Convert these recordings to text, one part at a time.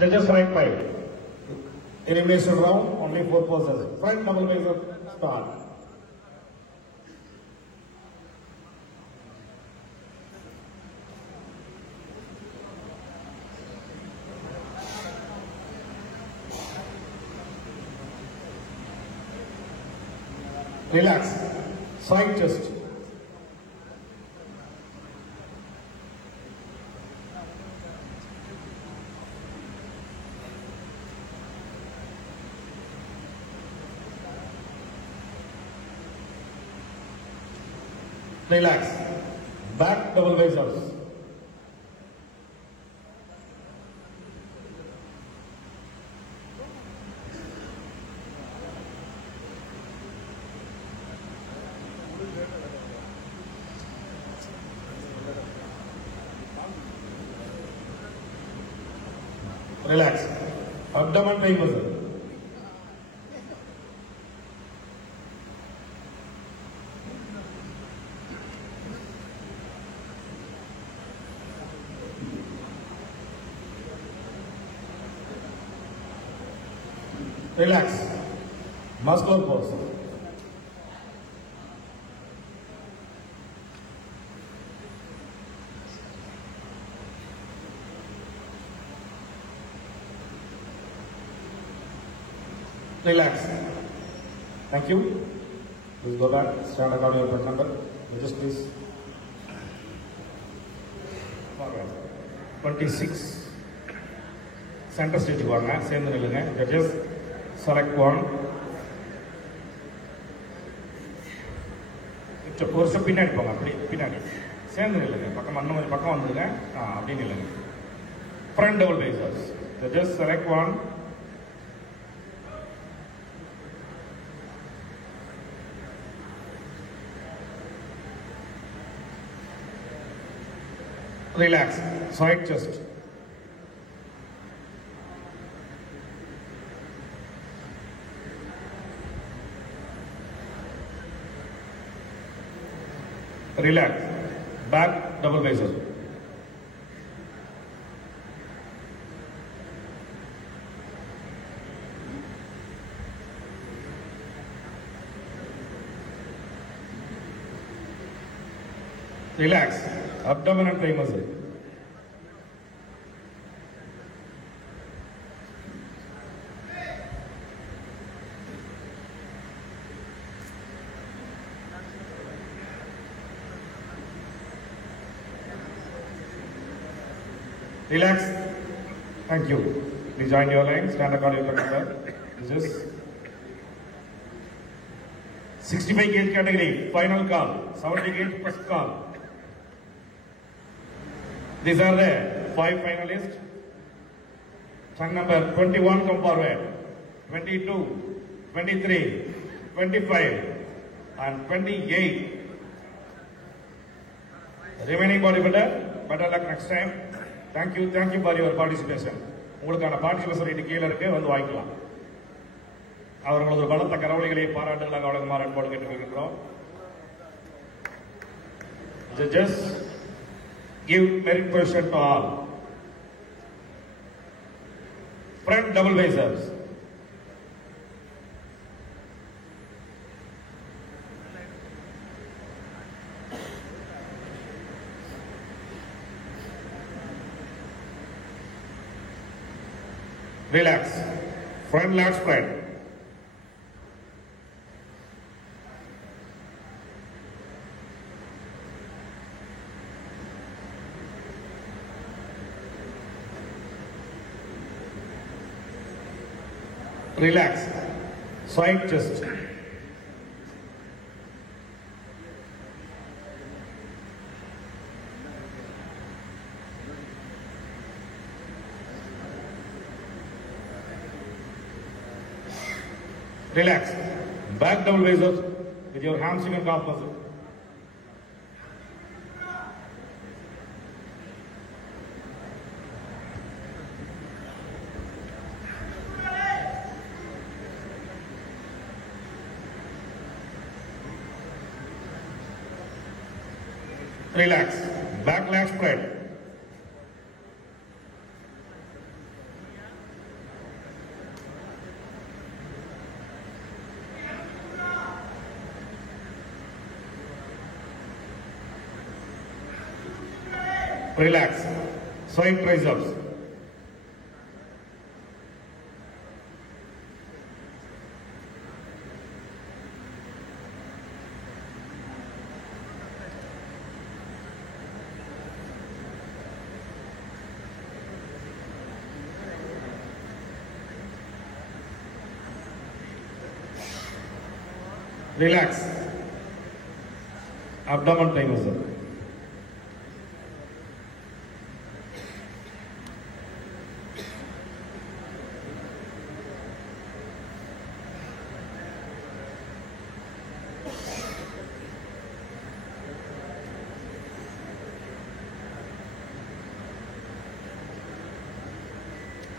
Judges right 5. Elimination round, only 4 poses. Front double bicep, start. Relax. Side chest. Relax. Back double biceps. Relax. Abdomen thigh muscle. Relax. Muscular pose. Relax. Thank you. Please go back. Stand according to your front number. Just please. Forward. 26. Center stage வாங்க. சேர்ந்து நில்லுங்க. Judges select one. ஒரு step பின்னாடி போங்க. அப்படி பின்னாடி. சேர்ந்து நில்லுங்க. பக்கம் அந்த மாதிரி பக்கம் வந்துருங்க. அப்படி நில்லுங்க. Front double biceps. Judges select one. Relax. Side chest. Relax. Back double bicep. Relax. Abdomen and thigh muscle. Relax. Thank you. Please join your line. Stand according to your number. This is 65 kg category. Final call. 70 kg first call. These are the 5 finalists. Chunk number 21 come forward. 22, 23, 25 and 28. Remaining bodybuilder, better luck next time. Thank you for your participation. உங்களுக்கான participation rate கீழே இருக்கு, வந்து வாங்கிக்கலாம். அவர்களது பலத்த கரவழிகளை பாராட்டுகளாக வழங்குமாறு அன்போடு கேட்டுக்கொள்கின்றோம். Judges give merit position to all. Front double biceps. Relax. Front lat spread. Relax. Side chest. Relax. Back double biceps with your hamstring and calf muscle. Relax. Back leg spread. Relax. Side triceps. Relax. Abdomen time also.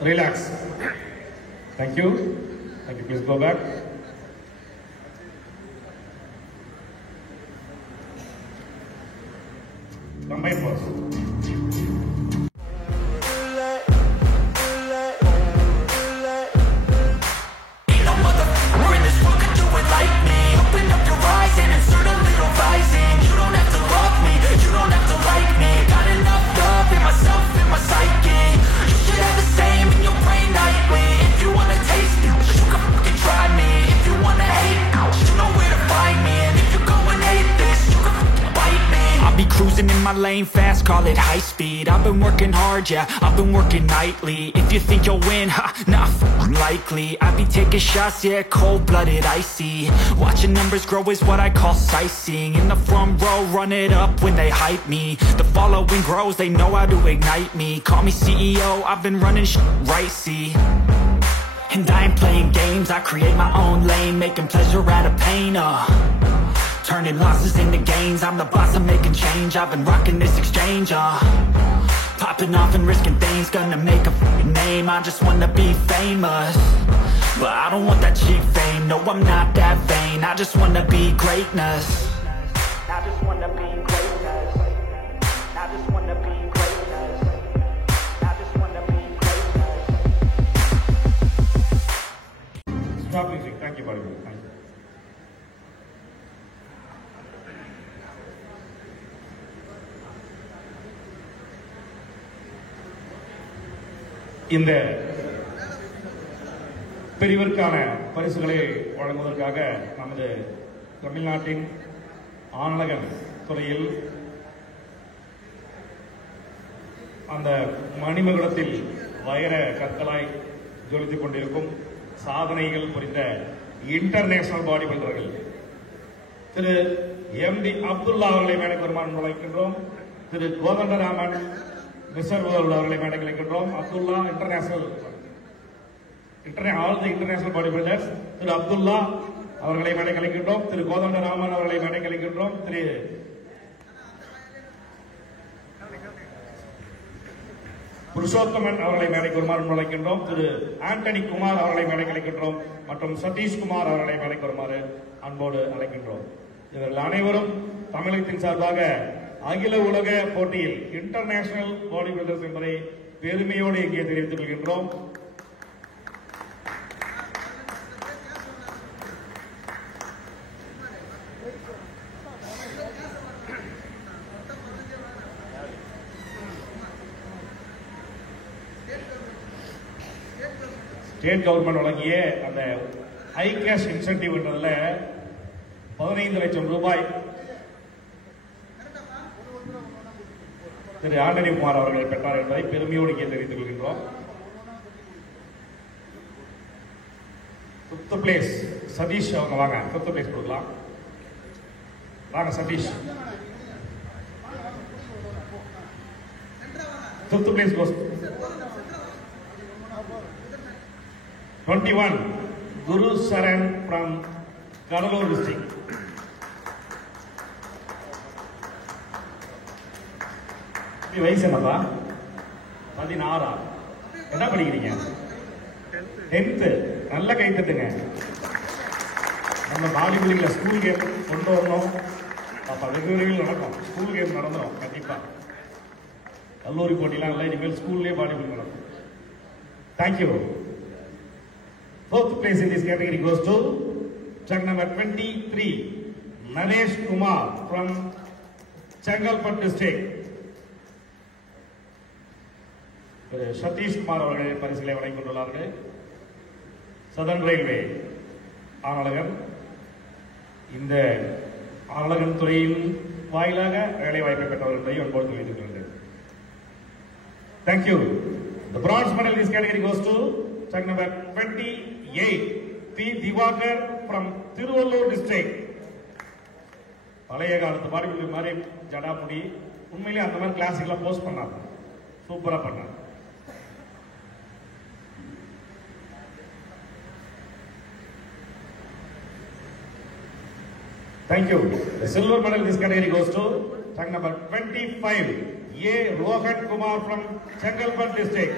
Relax. Thank you. Thank you. Please go back. Combine pose. Cruising in my lane fast, call it high speed. I've been working hard, yeah, I've been working nightly. If you think you'll win, ha, not likely. I be taking shots, yeah, cold-blooded, icy. Watching numbers grow is what I call sightseeing. In the front row, run it up when they hype me. The following grows, they know how to ignite me. Call me CEO, I've been running right, see. And I ain't playing games, I create my own lane, making pleasure out of pain, turning losses into gains, I'm the boss, I'm making change. I've been rocking this exchange, popping off and risking things, gonna make a name. I just wanna be famous, but I don't want that cheap fame. No, I'm not that vain, I just wanna be greatness. I just wanna be greatness. I just wanna be greatness. I just wanna be greatness. Stop music. Thank you, buddy. Thank you. இந்த பிரிவிற்கான பரிசுகளை வழங்குவதற்காக நமது தமிழ்நாட்டின் ஆணழகன் துறையில் அந்த மணிமகுடத்தில் வைர கற்களாய் ஜொலித்துக் கொண்டிருக்கும் சாதனைகள் புரிந்த இன்டர்நேஷனல் பாடி பில்டர்கள் திரு MD அப்துல்லா அவர்களை மேடைக்கு வருமானம் அழைக்கின்றோம். திரு கோதண்டராமன் அவர்களை மேடைக்கு அழைக்கின்றோம். Abdullah all the international body builders Thiru Abdullah அவர்களை மேடைக்கு அழைக்கின்றோம். திரு கோதண்டராமன் அவர்களை மேடைக்கு அழைக்கின்றோம். திரு புருஷோத்தமன் அவர்களை மேடைக்கு வருமாறு அழைக்கின்றோம். திரு ஆண்டனி குமார் அவர்களை மேடைக்கு அழைக்கின்றோம். மற்றும் சதீஷ்குமார் அவர்களை மேடைக்கு வருமாறு அன்போடு அழைக்கின்றோம். இவர்கள் அனைவரும் தமிழகத்தின் சார்பாக அகில உலக போட்டியில் இன்டர்நேஷனல் பாடி பில்டர்ஸ் என்பதை பெருமையோடு இங்கே தெரிவித்துக் கொள்கின்றோம். ஸ்டேட் கவர்மெண்ட் வழங்கிய அந்த ஹை கேஷ் இன்சென்டிவ் என்றதுல 15 லட்சம் ரூபாய் திரு ஆண்டனி குமார் அவர்கள் பெற்றார் என்பதை பெருமையோடு இங்கே தெரிவித்துக் கொள்கின்றோம். 5th பிளேஸ் சதீஷ் அவங்க வாங்க. 5th பிளேஸ் கொடுக்கலாம். வாங்க Sathish. 5th place goes 21 Guru Saran from Cuddalore district. வயசு என்னப்பா? 16. என்ன படிக்கிறீங்க? 10th. நல்ல கை தட்டுங்க. நம்ம பாடி பில்டிங்ல ஸ்கூல் கேம் கொண்டு வரணும். அப்ப வெகு விரைவில் நடக்கும். ஸ்கூல் கேம் நடந்துடும் கண்டிப்பா. கல்லூரி போட்டிலாம் இல்லை, இனிமேல் ஸ்கூல்லேயே பாடி பில்டிங் நடக்கும். Thank you. 4th place in this category goes to check number 23 Naresh Kumar from Chengalpattu district. Thiru Sathishkumar அவர்கள் பரிசுகளை வழங்கிக் கொண்டுள்ளார்கள். சதர்ன் ரயில்வே ஆணழகன். இந்த ஆணழகன் துறையின் வாயிலாக வேலை வாய்ப்பை பெற்றவர் என்பதை அன்போடு தெரிவித்துள்ளது. Thank you. The bronze medal in this category goes to track number 28, P. Divakar from Tiruvallur district. பழைய காலத்து பாடி பில்டர் மாதிரி ஜடாமுடி, உண்மையிலேயே அந்த மாதிரி கிளாசிக்ல போஸ்ட் பண்ணாங்க, சூப்பரா பண்ணாங்க. Thank you. The silver medal in this category goes to track number 25, A. Rohan Kumar from Chengalpat district.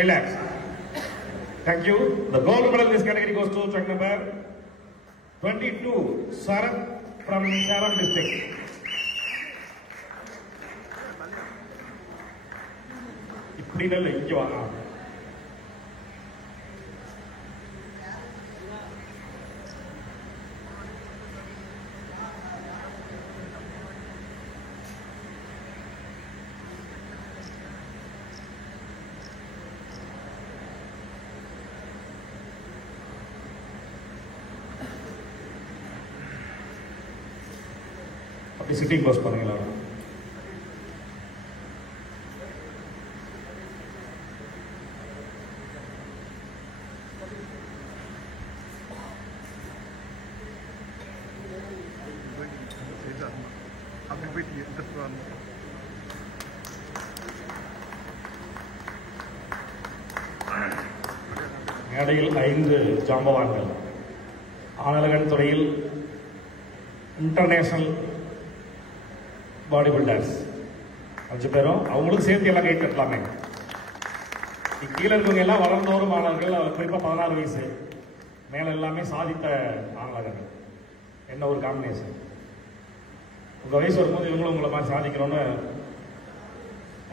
Relax. Thank you. The gold medal in this category goes to track number 22, Sarat from Saram district. இப்படி நல்ல இங்க வாங்க. Sitting post பண்ணுங்களா? மேடையில் 5 ஜாம்பவான்கள் ஆணழகன் துறையில் international body filters 5 பேரும், அவங்களுக்கு சேர்த்து எல்லாம் கை தட்டலாமே. கீழே இருக்கவங்க எல்லாம் வளர்ந்தோறும் ஆனவர்கள், குறிப்பா 16 வயசு மேல எல்லாமே சாதித்த ஆணழகர்கள். என்ன ஒரு காம்பினேஷன்! உங்க வயசு வரும்போது இவங்களும் உங்களை மாதிரி சாதிக்கணும்னு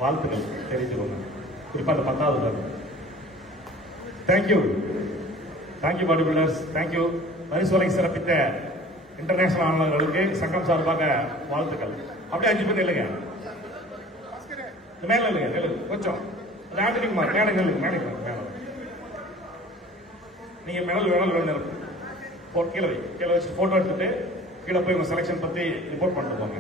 வாழ்த்துக்கள் தெரிவித்துக்கோங்க. குறிப்பா அந்த 10வது பேர். Thank you, thank you body builders, thank you. பரிசுகளை சிறப்பித்த இன்டர்நேஷனல் ஆணழகர்களுக்கு சங்கம் சார்பாக வாழ்த்துக்கள். அப்படியே 5 பேர் இல்லைங்க, மேல இல்லைங்க, கொஞ்சம் ஆண்டனிக்குமார் மேலே மேலே மேல நீங்க மெடல் வேணும் கீழே வச்சு போட்டோ எடுத்துட்டு கீழே போய் உங்க செலக்ஷன் பத்தி ரிப்போர்ட் பண்ணிட்டு போங்க.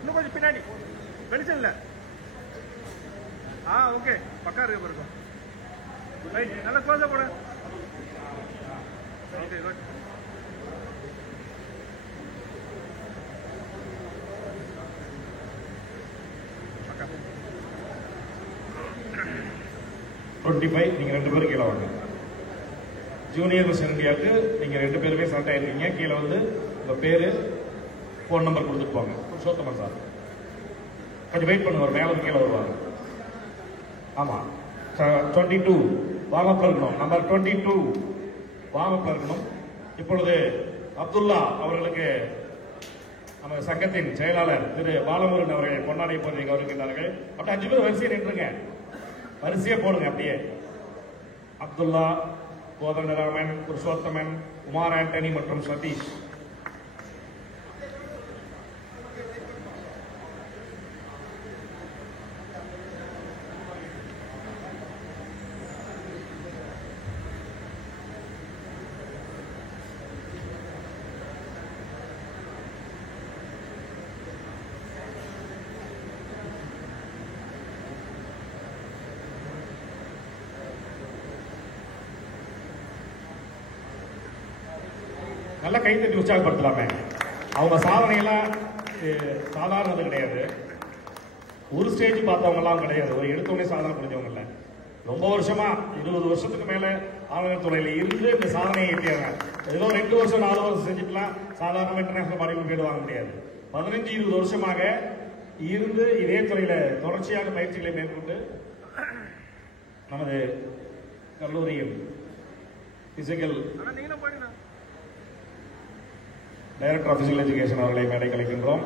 இன்னும் கொஞ்சம் பின்னாடி வெளிச்சம் இல்ல. ஓகே, பக்கா இருக்கு பாருங்க. ரைட், நல்லா க்ளோஸா போடு. Okay, good. பக்கா 25 நீங்க 2 பேரும் கீழே வாங்க. ஜூனியர் மிஸ் இந்தியாவுக்கு நீங்க 2 பேருமே செலக்ட் ஆயிருக்கீங்க. கீழே வந்து உங்க பேரு, போன் நம்பர் கொடுத்துட்டு போங்க. புருஷோத்தமன் சார் கொஞ்சம் வெயிட் பண்ணுங்க, ஒரு மேல கீழே வருவாங்க. ஆமா, 22 வாமப் இருக்கணும். நம்பர் 22 வாமப் இருக்கணும். இப்பொழுது அப்துல்லா அவர்களுக்கு நம்ம சங்கத்தின் செயலாளர் திரு பாலமுருகன் அவர்கள் பொன்னாடை போட்டு வருகின்றார்கள். அப்படி 5 பேர் வரிசையை நின்றுங்க, வரிசையை போடுங்க. அப்படியே அப்துல்லா, கோதண்டராமன், புருஷோத்தமன், குமார் ஆண்டனி மற்றும் சதீஷ். நல்லா கைத்தட்டி உற்சாகப்படுத்தலாமே. அவங்க சாதனையெல்லாம் சாதாரணது கிடையாது. ஒரு ஸ்டேஜ் பார்த்தவங்க எல்லாம் கிடையாது, ஒரு எடுத்தோடனே சாதனை புரிஞ்சவங்க இல்ல. ரொம்ப வருஷமா 20 வருஷத்துக்கு மேல ஆளுநர் துறையில இருந்து இந்த சாதனையை எட்டியாங்க. ஏதோ 2 வருஷம் 4 வருஷம் செஞ்சுட்டுலாம் சாதாரண இன்டர்நேஷனல் பாடி பில்டர் வாங்க முடியாது. 15-20 வருஷமாக இருந்து இதே துறையில தொடர்ச்சியாக பயிற்சிகளை மேற்கொண்டு நமது கல்லூரியில் பிசிக்கல் ஆனா நீங்களும் போயிடுங்க. டைரக்டர் ஆஃப் பிசிக்கல் எஜுகேஷன் அவர்களை மேடை கலைக்கின்றோம்.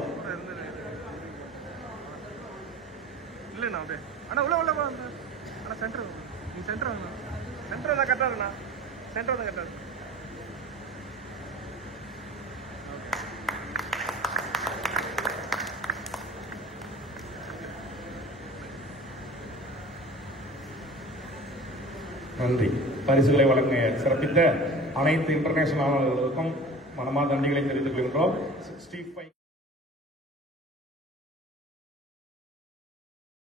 இல்லைண்ணா அப்படியே அண்ணா உள்ள உள்ள அண்ணா சென்டர் நீ சென்டர் வாங்க. சென்டர் தான் கட்டாதுண்ணா. சென்டர் தான் கட்டாது. நன்றி. பரிசுகளை வழங்க சிறப்பித்த அனைத்து இன்டர்நேஷனல் ஆளுநர்களுக்கும் மனமார்ந்த நன்றிகளை தெரிவித்துக் கொள்கின்றோம். 65